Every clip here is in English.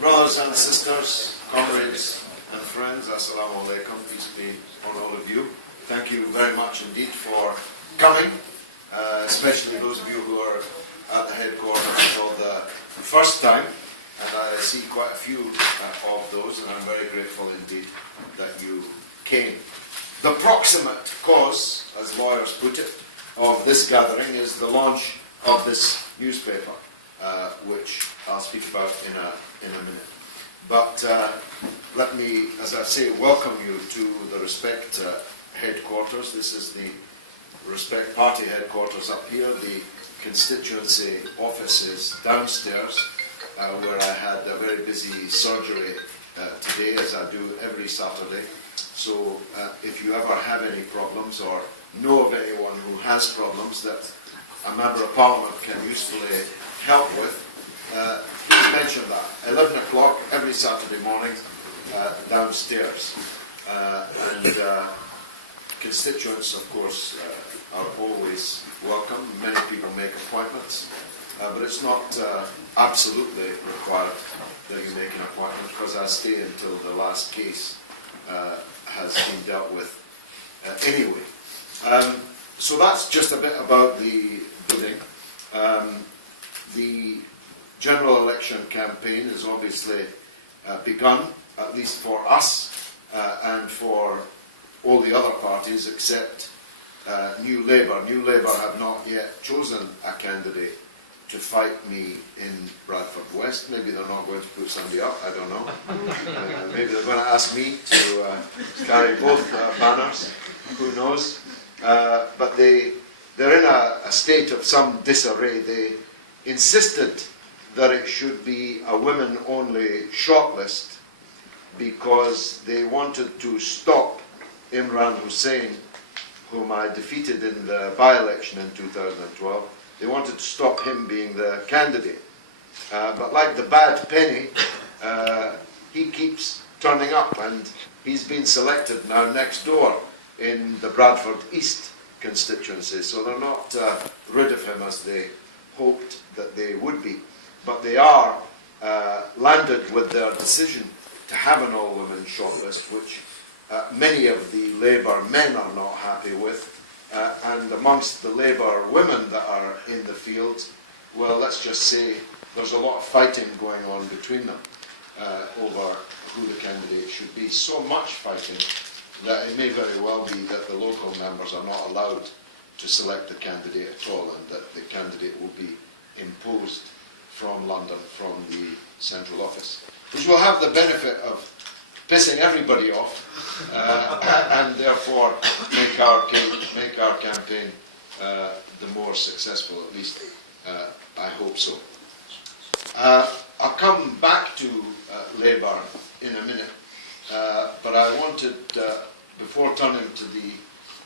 Brothers and sisters, comrades and friends, Assalamu alaikum, peace be on all of you. Thank you very much indeed for coming, especially those of you who are at the headquarters for the first time. And I see quite a few of those, and I'm very grateful indeed that you came. The proximate cause, as lawyers put it, of this gathering is the launch of this newspaper, which I'll speak about in a minute. But let me, as I say, welcome you to the Respect headquarters. This is the Respect Party headquarters up here. The constituency office is downstairs, where I had a very busy surgery today, as I do every Saturday. So if you ever have any problems or know of anyone who has problems that a Member of Parliament can usefully help with, please mention that. 11 o'clock every Saturday morning downstairs. And constituents, of course, are always welcome. Many people make appointments, but it's not absolutely required that you make an appointment, because I stay until the last case has been dealt with anyway. So that's just a bit about the building. The general election campaign has obviously begun, at least for us and for all the other parties except New Labour. New Labour have not yet chosen a candidate to fight me in Bradford West. Maybe they're not going to put somebody up, I don't know. Maybe they're going to ask me to carry both banners, who knows. But they're in a state of some disarray. They insisted that it should be a women-only shortlist because they wanted to stop Imran Hussain, whom I defeated in the by-election in 2012. They wanted to stop him being the candidate. But like the bad penny, he keeps turning up, and he's been selected now next door in the Bradford East constituency. So they're not rid of him as they hoped that they would be. But they are landed with their decision to have an all-women shortlist, which many of the Labour men are not happy with. And amongst the Labour women that are in the field, well, let's just say there's a lot of fighting going on between them over who the candidate should be. So much fighting that it may very well be that the local members are not allowed to select the candidate at all, and that the candidate will be imposed from London, from the central office, which will have the benefit of pissing everybody off and therefore make our campaign the more successful, at least I hope so. I'll come back to Labour in a minute, but I wanted, before turning to the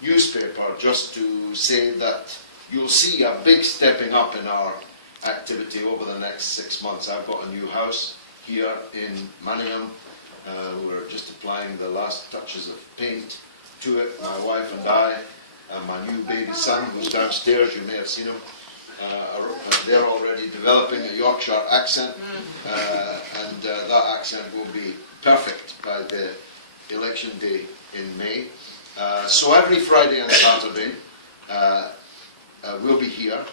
newspaper, just to say that you'll see a big stepping up in our activity over the next 6 months. I've got a new house here in Manningham. We're just applying the last touches of paint to it, my wife and I, and my new baby son, who's downstairs. You may have seen him. They're already developing a Yorkshire accent, and that accent will be perfect by the election day in May. So every Friday and Saturday we'll be here,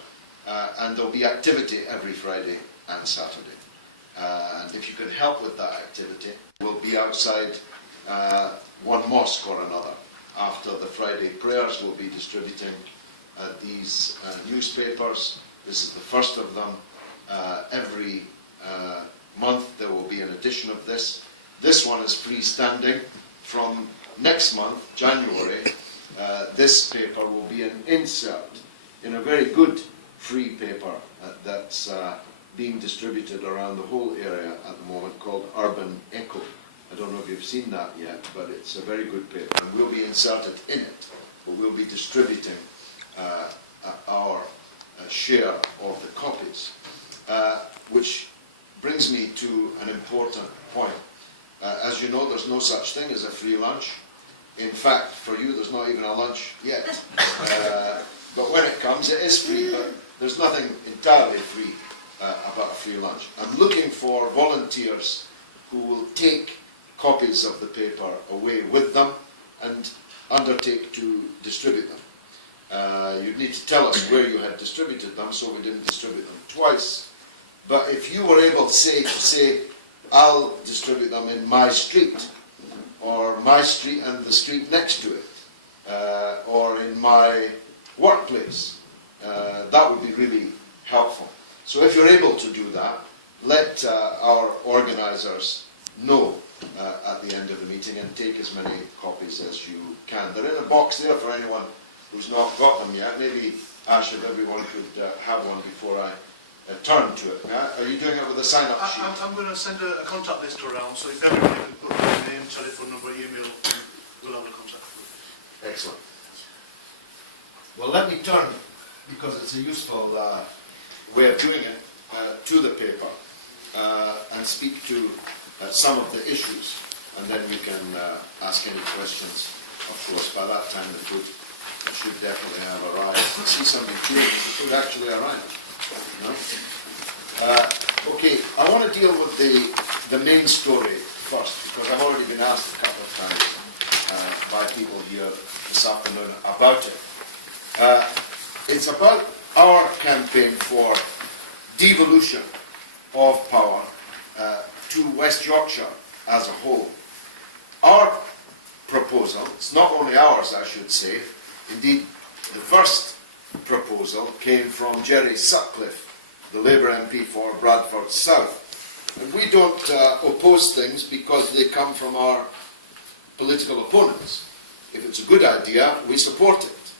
and there'll be activity every Friday and Saturday. And if you can help with that activity, we'll be outside one mosque or another. After the Friday prayers, we'll be distributing these newspapers. This is the first of them. Every month there will be an edition of this. This one is freestanding. From next month, January, this paper will be an insert in a very good free paper that's being distributed around the whole area at the moment, called Urban Echo. I don't know if you've seen that yet, but it's a very good paper, and we'll be inserted in it, but we'll be distributing our share of the copies, which brings me to an important point. As you know, there's no such thing as a free lunch. In fact, for you, there's not even a lunch yet. But when it comes, it is free, but there's nothing entirely free about a free lunch. I'm looking for volunteers who will take copies of the paper away with them and undertake to distribute them. You'd need to tell us where you had distributed them, so we didn't distribute them twice. But if you were able to say, I'll distribute them in my street, or my street and the street next to it, or in my workplace, that would be really helpful. So if you're able to do that, let our organisers know at the end of the meeting and take as many copies as you can. They're in a box there for anyone who's not got them yet. Maybe, Ash, if everyone could have one before I turn to it. Are you doing it with a sign-up sheet? I'm going to send a contact list around, so if everybody can put their name, telephone number, email, we'll have a contact for you. Excellent. Well, let me turn, because it's a useful way of doing it, to the paper and speak to some of the issues, and then we can ask any questions. Of course, by that time the food should definitely have arrived. I see somebody cheering, the food actually arrived. No? Okay, I want to deal with the main story first, because I've already been asked a couple of times by people here this afternoon about it. It's about our campaign for devolution of power to West Yorkshire as a whole. Our proposal, it's not only ours, I should say, indeed the first proposal came from Jerry Sutcliffe, the Labour MP for Bradford South. And we don't oppose things because they come from our political opponents. If it's a good idea, we support it.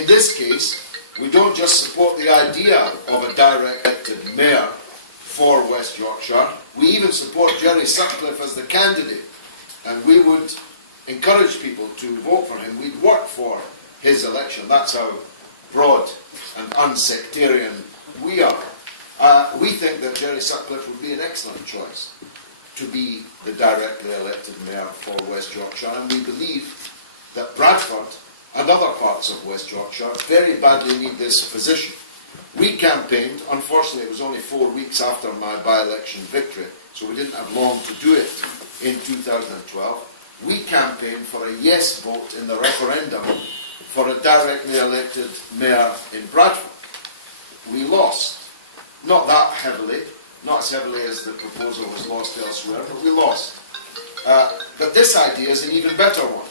In this case, we don't just support the idea of a direct elected mayor for West Yorkshire, we even support Jerry Sutcliffe as the candidate. And we would encourage people to vote for him. We'd work for his election. That's how broad and unsectarian we are. We think that Jerry Sutcliffe would be an excellent choice to be the directly elected mayor for West Yorkshire, and we believe that Bradford and other parts of West Yorkshire very badly need this position. We campaigned, unfortunately it was only 4 weeks after my by-election victory, so we didn't have long to do it in 2012. We campaigned for a yes vote in the referendum for a directly elected mayor in Bradford. We lost. Not that heavily, not as heavily as the proposal was lost elsewhere, but we lost. But this idea is an even better one,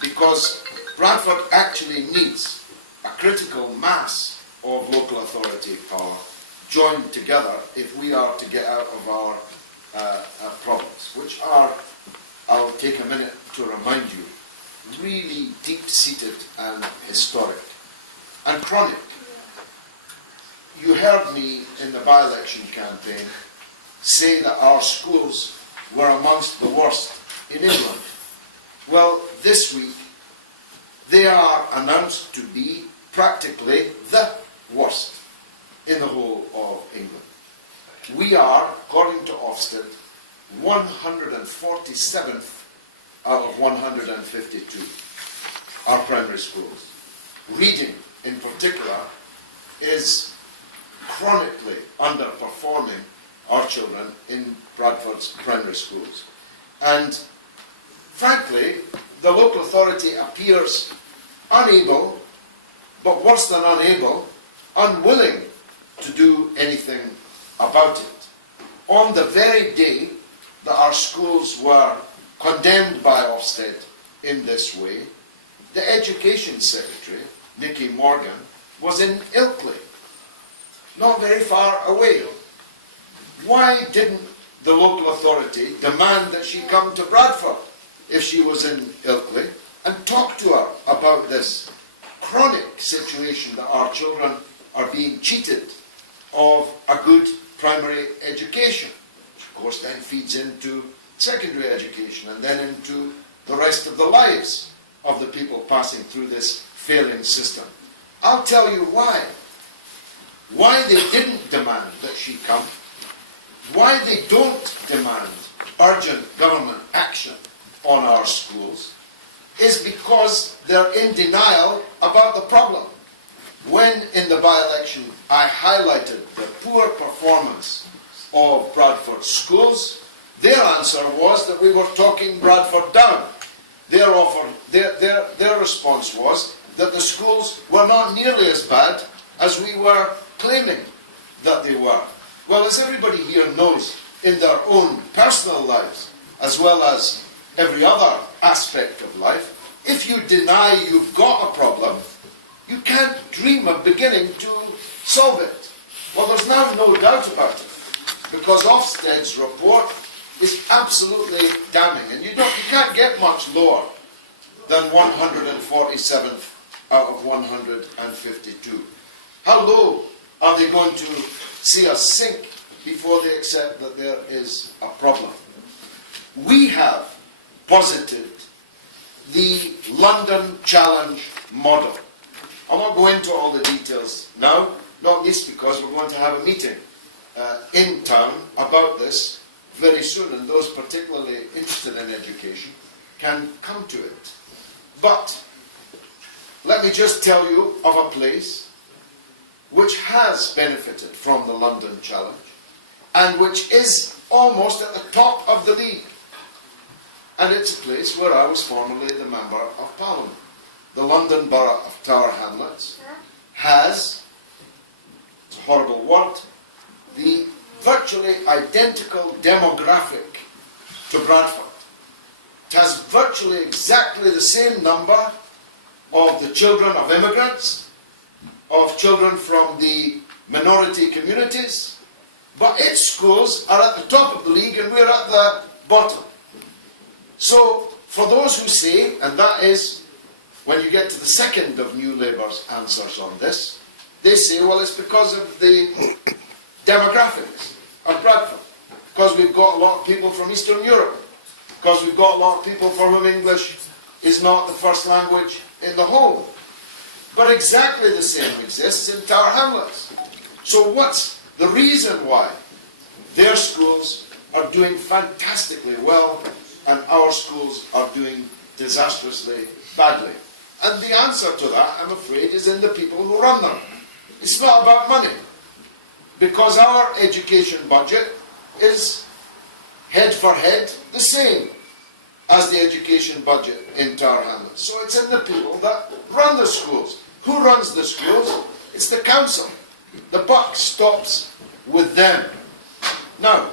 because Bradford actually needs a critical mass of local authority power joined together if we are to get out of our problems, which are, I'll take a minute to remind you, really deep-seated and historic and chronic. You heard me in the by-election campaign say that our schools were amongst the worst in England. Well, this week they are announced to be practically the worst in the whole of England. We are, according to Ofsted, 147th out of 152, our primary schools. Reading, in particular, is chronically underperforming our children in Bradford's primary schools. And frankly, the local authority appears unable, but worse than unable, unwilling to do anything about it. On the very day that our schools were condemned by Ofsted in this way, the Education Secretary, Nicky Morgan, was in Ilkley, not very far away. Why didn't the local authority demand that she come to Bradford if she was in Ilkley and talk to her about this chronic situation that our children are being cheated of a good primary education, which of course then feeds into secondary education and then into the rest of the lives of the people passing through this failing system. I'll tell you why. Why they didn't demand that she come, why they don't demand urgent government action on our schools, is because they're in denial about the problem. when in the by-election I highlighted the poor performance of Bradford schools, their answer was that we were talking Bradford down. Their response was that the schools were not nearly as bad as we were claiming that they were. Well, as everybody here knows, in their own personal lives, as well as every other aspect of life, if you deny you've got a problem, you can't dream of beginning to solve it. Well, there's now no doubt about it, because Ofsted's report is absolutely damning, and you can't get much lower than 147th out of 152. How low are they going to see us sink before they accept that there is a problem? We have posited the London Challenge model. I'll not go into all the details now, not least because we're going to have a meeting in town about this very soon, and those particularly interested in education can come to it. But let me just tell you of a place which has benefited from the London Challenge and which is almost at the top of the league. And it's a place where I was formerly the Member of Parliament. The London Borough of Tower Hamlets has, it's a horrible word, the virtually identical demographic to Bradford. It has virtually exactly the same number of the children of immigrants, of children from the minority communities, but its schools are at the top of the league and we're at the bottom. So, for those who say, and that is when you get to the second of New Labour's answers on this, they say, well, it's because of the demographics of Bradford, because we've got a lot of people from Eastern Europe, because we've got a lot of people for whom English is not the first language in the home. But exactly the same exists in Tower Hamlets. So what's the reason why their schools are doing fantastically well and our schools are doing disastrously badly? And the answer to that, I'm afraid, is in the people who run them. It's not about money, because our education budget is head for head the same as the education budget in Tower Hamlets. So it's in the people that run the schools. Who runs the schools? It's the council. The buck stops with them. Now,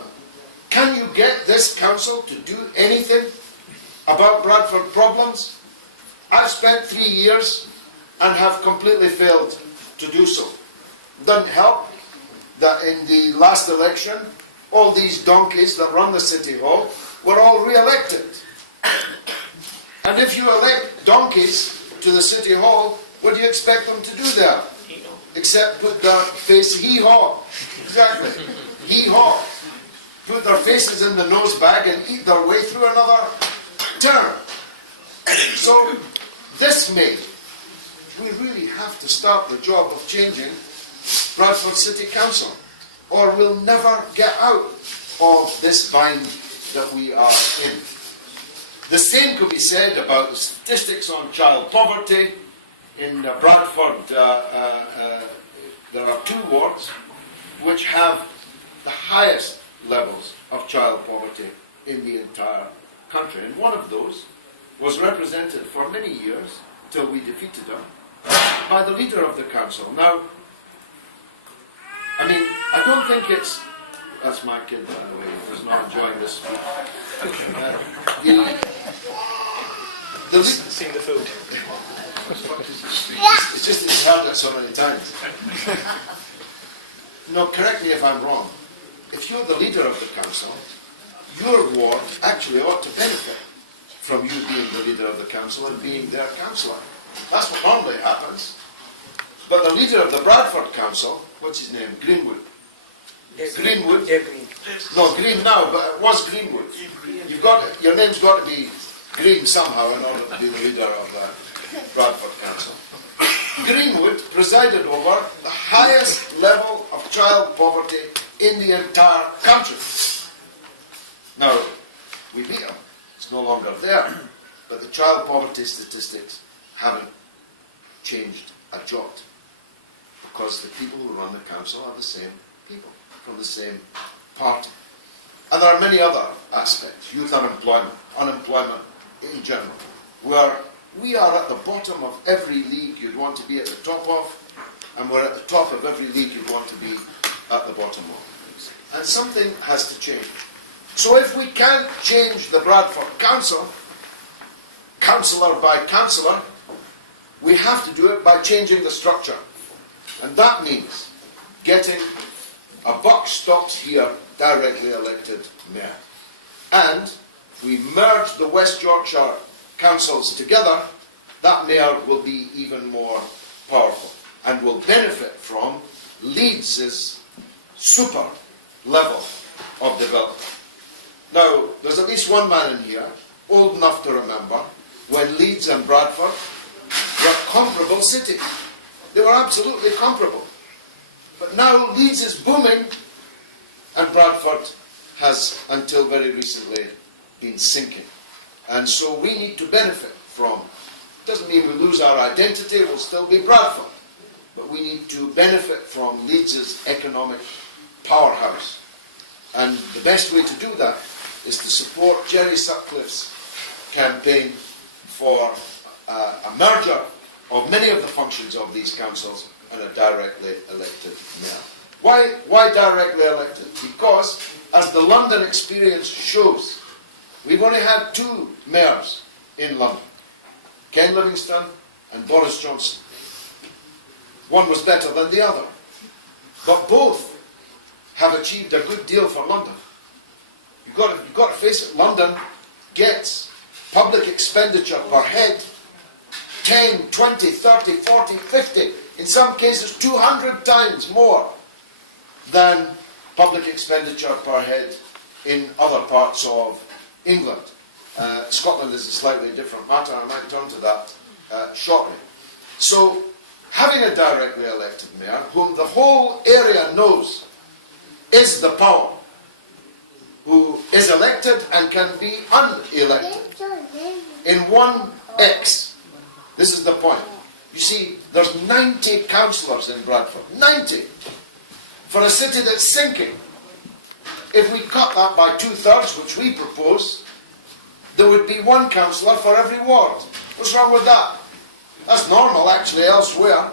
can you get this council to do anything about Bradford problems? I've spent 3 years and have completely failed to do so. It doesn't help that in the last election, all these donkeys that run the City Hall were all re-elected. And if you elect donkeys to the City Hall, what do you expect them to do there? Except put their face, hee-haw. Exactly. Hee-haw. Put their faces in the nose bag and eat their way through another term. So, this May, we really have to start the job of changing Bradford City Council, or we'll never get out of this bind that we are in. The same could be said about the statistics on child poverty. In Bradford, there are 2 wards which have the highest levels of child poverty in the entire country. And one of those was represented for many years, till we defeated her, by the leader of the council. Now, I mean, I don't think it's... That's my kid, by the way, who's not enjoying this speech. Seen the food. It's just that he's heard it so many times. No, correct me if I'm wrong. If you're the leader of the council, your ward actually ought to benefit from you being the leader of the council and being their councillor. That's what normally happens. But the leader of the Bradford Council, what's his name? Greenwood. Greenwood? Green. No, Green now, but it was Greenwood. You've got it, your name's got to be Green somehow in order to be the leader of the Bradford Council. Greenwood presided over the highest level of child poverty in the entire country. Now, we beat him. It's no longer there. But the child poverty statistics haven't changed a jot. because the people who run the council are the same people, from the same party. And there are many other aspects, youth unemployment, unemployment in general, where we are at the bottom of every league you'd want to be at the top of, and we're at the top of every league you'd want to be at the bottom of. And something has to change. So if we can't change the Bradford Council, councillor by councillor, we have to do it by changing the structure. And that means getting a buck stops here directly elected mayor. And if we merge the West Yorkshire councils together, that mayor will be even more powerful and will benefit from Leeds' super level of development. Now, there's at least one man in here, old enough to remember, when Leeds and Bradford were comparable cities. They were absolutely comparable. But now Leeds is booming, and Bradford has, until very recently, been sinking. And so we need to benefit from, it doesn't mean we lose our identity, we'll still be Bradford, but we need to benefit from Leeds' economic powerhouse. And the best way to do that is to support Jerry Sutcliffe's campaign for a merger of many of the functions of these councils and a directly elected mayor. Why directly elected? Because, as the London experience shows, we've only had two mayors in London, Ken Livingstone and Boris Johnson. One was better than the other, but both have achieved a good deal for London. You've got to face it, London gets public expenditure per head 10, 20, 30, 40, 50, in some cases 200 times more than public expenditure per head in other parts of England. Scotland is a slightly different matter, I might turn to that shortly. So, having a directly elected mayor, whom the whole area knows is the power, who is elected and can be unelected in one X. This is the point. You see, there's 90 councillors in Bradford. 90! For a city that's sinking. If we cut that by 2/3, which we propose, there would be one councillor for every ward. What's wrong with that? That's normal, actually, elsewhere.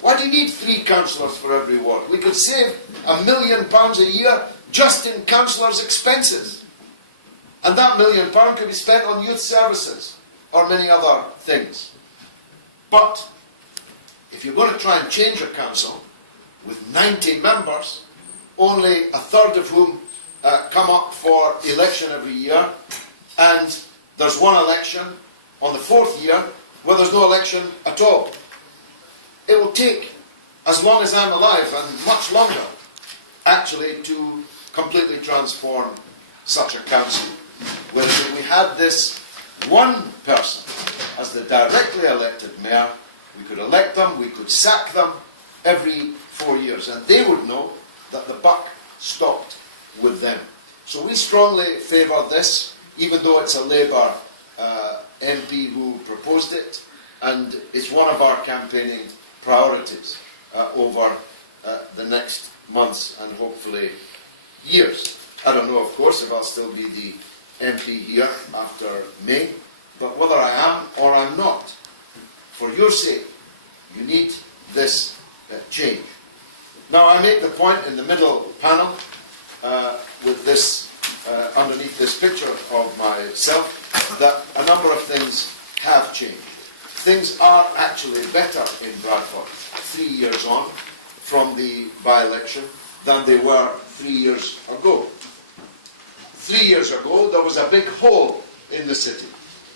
Why do you need 3 councillors for every ward? We could save £1 million a year just in councillors' expenses. And that £1 million could be spent on youth services or many other things. But if you're going to try and change a council with 90 members, only 1/3 of whom come up for election every year, and there's one election on the 4th year where there's no election at all. It will take as long as I'm alive, and much longer, actually, to completely transform such a council. Whereas if we had this one person as the directly elected mayor, we could elect them, we could sack them every 4 years, and they would know that the buck stopped with them. So we strongly favour this, even though it's a Labour MP who proposed it, and it's one of our campaigning priorities over the next months and hopefully years. I don't know, of course, if I'll still be the MP here after May, but whether I am or I'm not, for your sake, you need this change. Now, I make the point in the middle panel with this, underneath this picture of myself, that a number of things have changed. Things are actually better in Bradford 3 years on from the by-election than they were 3 years ago. 3 years ago, there was a big hole in the city.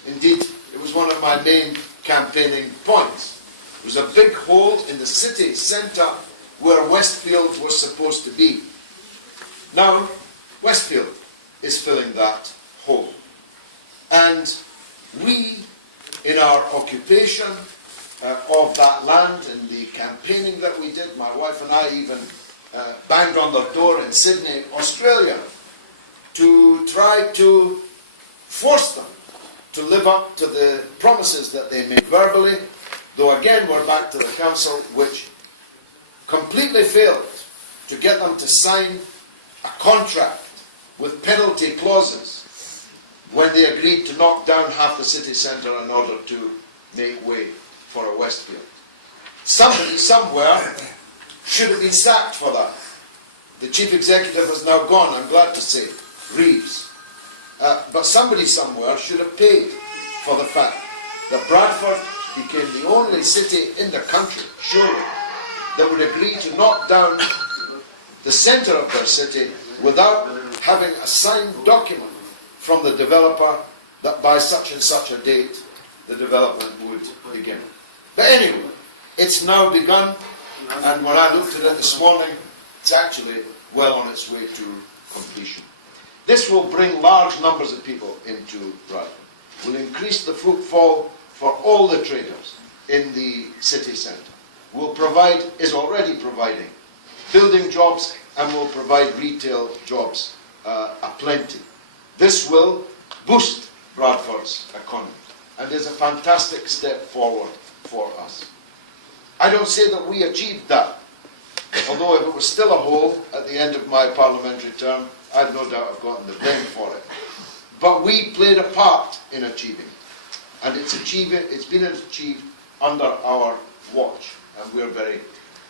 Indeed, it was one of my main campaigning points. There was a big hole in the city centre where Westfield was supposed to be. Now, Westfield is filling that hole. And we, in our occupation of that land, in the campaigning that we did, my wife and I even banged on the door in Sydney, Australia, to try to force them to live up to the promises that they made verbally, though again we're back to the council, which completely failed to get them to sign a contract with penalty clauses when they agreed to knock down half the city centre in order to make way for a Westfield. Somebody somewhere should have been sacked for that. The chief executive has now gone, I'm glad to say, Reeves. But somebody somewhere should have paid for the fact that Bradford became the only city in the country, surely, that would agree to knock down the centre of their city without having a signed document from the developer that by such and such a date the development would begin. But anyway, it's now begun, and when I looked at it this morning, it's actually well on its way to completion. This will bring large numbers of people into Bradford, will increase the footfall for all the traders in the city centre, will provide, is already providing, building jobs and will provide retail jobs aplenty. This will boost Bradford's economy and is a fantastic step forward for us. I don't say that we achieved that, although if it was still a hole at the end of my parliamentary term, I've no doubt I've gotten the blame for it. But we played a part in achieving it, and it's been achieved under our watch, and we're very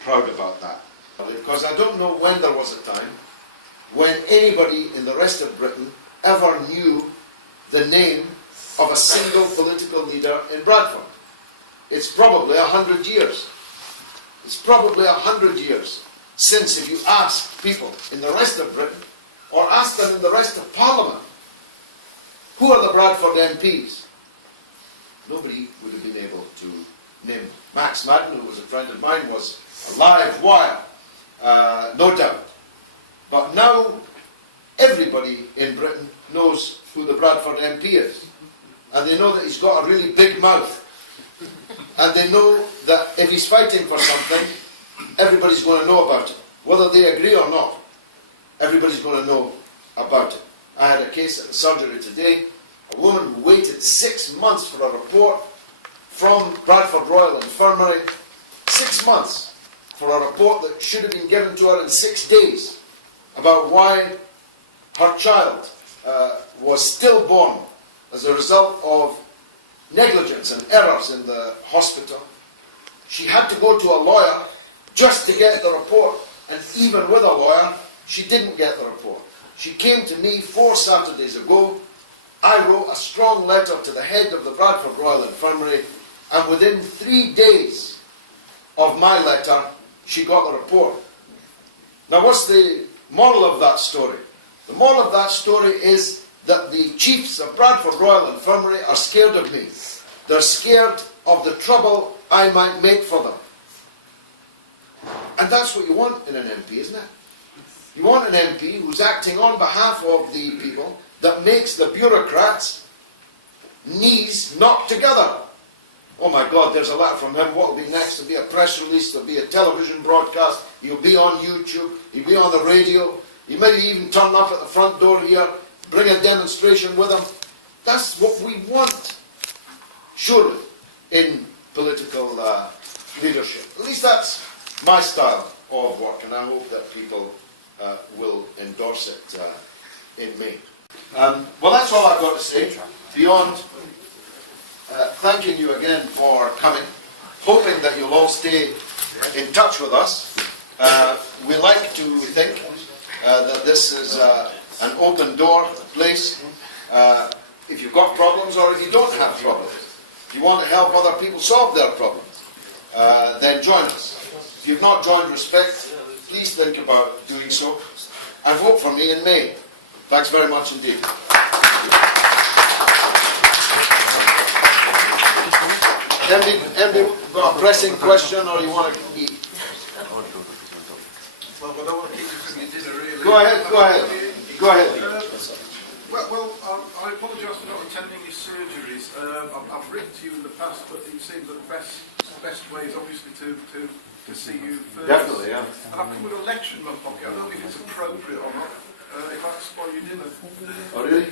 proud about that. Because I don't know when there was a time when anybody in the rest of Britain ever knew the name of a single political leader in Bradford. It's probably 100 years. It's probably 100 years since, if you ask people in the rest of Britain, or ask them in the rest of Parliament, who are the Bradford MPs? Nobody would have been able to name. Max Madden, who was a friend of mine, was a live wire, no doubt. But now everybody in Britain knows who the Bradford MP is. And they know that he's got a really big mouth. And they know that if he's fighting for something, everybody's going to know about it. Whether they agree or not, everybody's going to know about it. I had a case at the surgery today. A woman who waited 6 months for a report from Bradford Royal Infirmary. 6 months for a report that should have been given to her in 6 days about why her child was stillborn as a result of negligence and errors in the hospital. She had to go to a lawyer just to get the report, and even with a lawyer, she didn't get the report. She came to me 4 Saturdays ago. I wrote a strong letter to the head of the Bradford Royal Infirmary, and within 3 days of my letter, she got the report. Now, what's the moral of that story? The moral of that story is that the chiefs of Bradford Royal Infirmary are scared of me. They're scared of the trouble I might make for them. And that's what you want in an MP, isn't it? You want an MP who's acting on behalf of the people, that makes the bureaucrats' knees knock together. Oh my God, there's a letter from him. What will be next? There'll be a press release, there'll be a television broadcast, he'll be on YouTube, he'll be on the radio, he may even turn up at the front door here, bring a demonstration with him. That's what we want, surely, in political leadership. At least that's my style of work, and I hope that people will endorse it in me. Well, that's all I've got to say, beyond thanking you again for coming, hoping that you'll all stay in touch with us. We like to think that this is an open door place. If you've got problems or if you don't have problems, if you want to help other people solve their problems, then join us. If you've not joined Respect, please think about doing so, and vote for me in May. Thanks very much indeed. MD, got a pressing question, or you want to eat? Well, I don't want to keep you from your dinner, really. Go ahead. Well, I apologise for not attending your surgeries. I've written to you in the past, but it seems that the best way is obviously to see you first. Definitely, yeah. And I've come with a lecture in my pocket. I don't know if it's appropriate or not. If I spoil your dinner. Oh, really?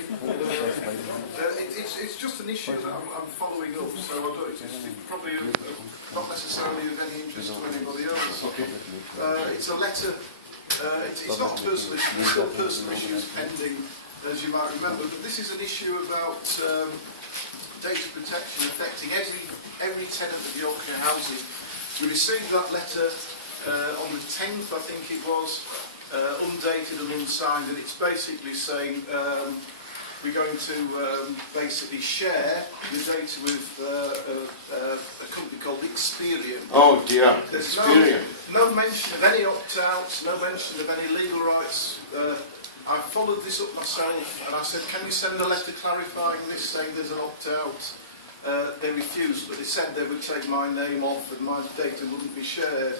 It's just an issue that I'm following up, so I don't, it's probably not necessarily of any interest to anybody else. Okay. It's a letter. It's not a personal issue. There's still personal issues pending, as you might remember. But this is an issue about data protection affecting every tenant of Yorkshire housing. We received that letter on the 10th, I think it was, undated and unsigned, and it's basically saying we're going to basically share your data with a company called Experian. Oh dear, There's Experian. no mention of any opt-outs, no mention of any legal rights. I followed this up myself and I said, can you send a letter clarifying this, saying there's an opt-out? They refused, but they said they would take my name off and my data wouldn't be shared.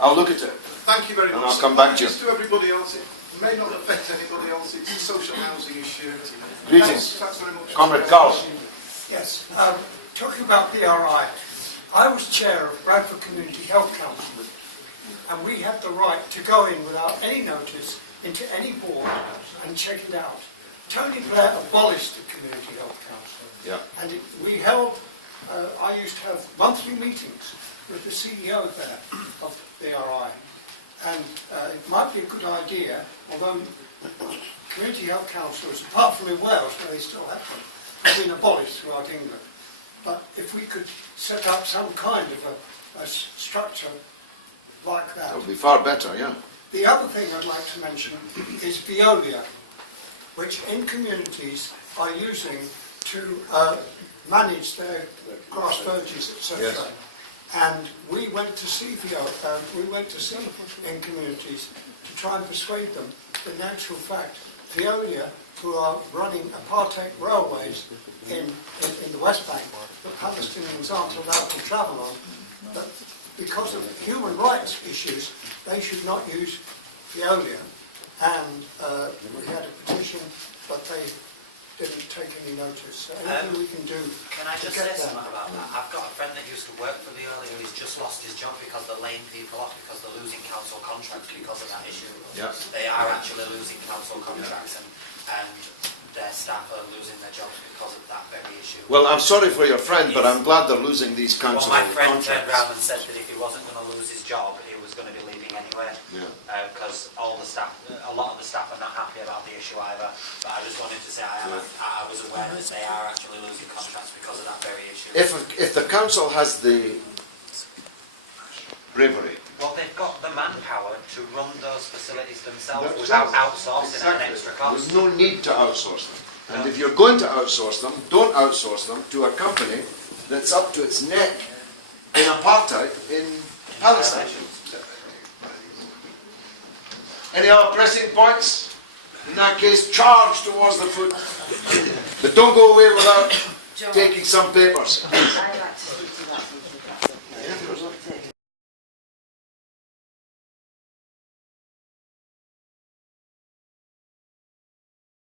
I'll look at it. Thank you very much. And I'll come back to you. Just to everybody else, it may not affect anybody else. It's a social housing issue. Greetings. Thanks very much. Comrade Carl. Yes, talking about BRI, I was chair of Bradford Community Health Council, and we had the right to go in without any notice into any board and check it out. Tony Blair abolished the Community Health Council, and we held, I used to have monthly meetings with the CEO there of BRI, and it might be a good idea, although Community Health Councils, apart from in Wales, where they still have them, have been abolished throughout England. But if we could set up some kind of a structure like that. That would be far better, yeah. The other thing I'd like to mention is Veolia, which in communities are using to manage their grass verges, etc. Yes. And we went to see in communities to try and persuade them that in actual fact, Veolia, who are running apartheid railways in the West Bank that Palestinians aren't allowed to travel on, that because of human rights issues, they should not use Veolia. And we had a petition, but they didn't take any notice. So anything we can do Can I to just get say them. something about that? I've got a friend that used to work for Veolia who's just lost his job because they're laying people off because they're losing council contracts because of that issue. Yeah. They are actually losing council contracts and their staff are losing their jobs because of that very issue. Well, I'm sorry for your friend, but I'm glad they're losing these Well, council my friend turned contracts. around and said that if he wasn't going to lose his job, he was going to be leaving anyway. Because a lot of the staff are not happy about the issue either. But I just wanted to say I was aware that they are actually losing contracts because of that very issue. If the council has the bravery. Well, they've got the manpower to run those facilities themselves without outsourcing at an extra cost. There's no need to outsource them. And if you're going to outsource them, don't outsource them to a company that's up to its neck in apartheid in Palestine. Any other pressing points? In that case, charge towards the foot. But don't go away without taking some papers. I'd like to speak to that.